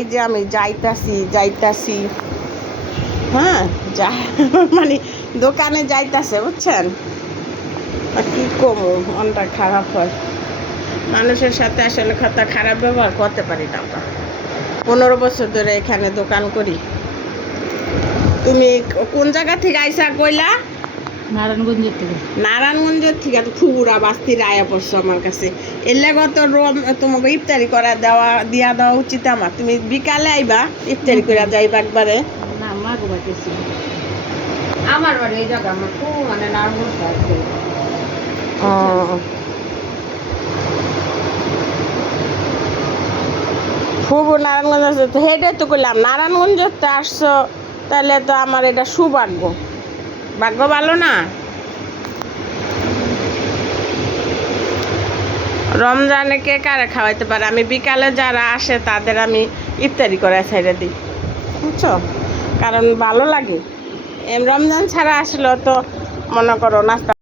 এই যে আমি যাইতাছি হ্যাঁ মানে দোকানে যাইতাছে বুঝছেন, আর কি কমু, মনটা খারাপ হয়। মানুষের সাথে আসলে কথা খারাপ ব্যবহার করতে পারি না আমরা। 15 বছর ধরে এখানে দোকান করি। তুমি কোন জায়গা থেকে আইসা কইলা? নারায়ণগঞ্জের থেকে। নারায়ণগঞ্জের থেকে তো ফুরা বাস্তির আয়া পড়ছো আমার কাছে। এর লেগে তো তোমাকে ইফতারি করা দিয়া দেওয়া উচিত আমার। তুমি বিকালে আইবা, ইফতারি করে যাইবা একবারে। না মা গো বাড়িতেছি, আমার বাড়ি এই জায়গা, আমার খুব মানে নারায়ণগঞ্জ আছে। ফুবু নারায়ণগঞ্জ আছে তো, হেঁটে তো করলাম নারায়ণগঞ্জতে আসছো, তাহলে তো আমার এটা সুভাগ্য। ভাগ্য ভালো না? রমজানে কে কারে খাওয়াইতে পারে? আমি বিকালে যারা আসে তাদের আমি ইফতারি করে ছেড়ে দিই, বুঝছো? কারণ ভালো লাগে। রমজান ছাড়া আসলে তো মনে করো নাস্তা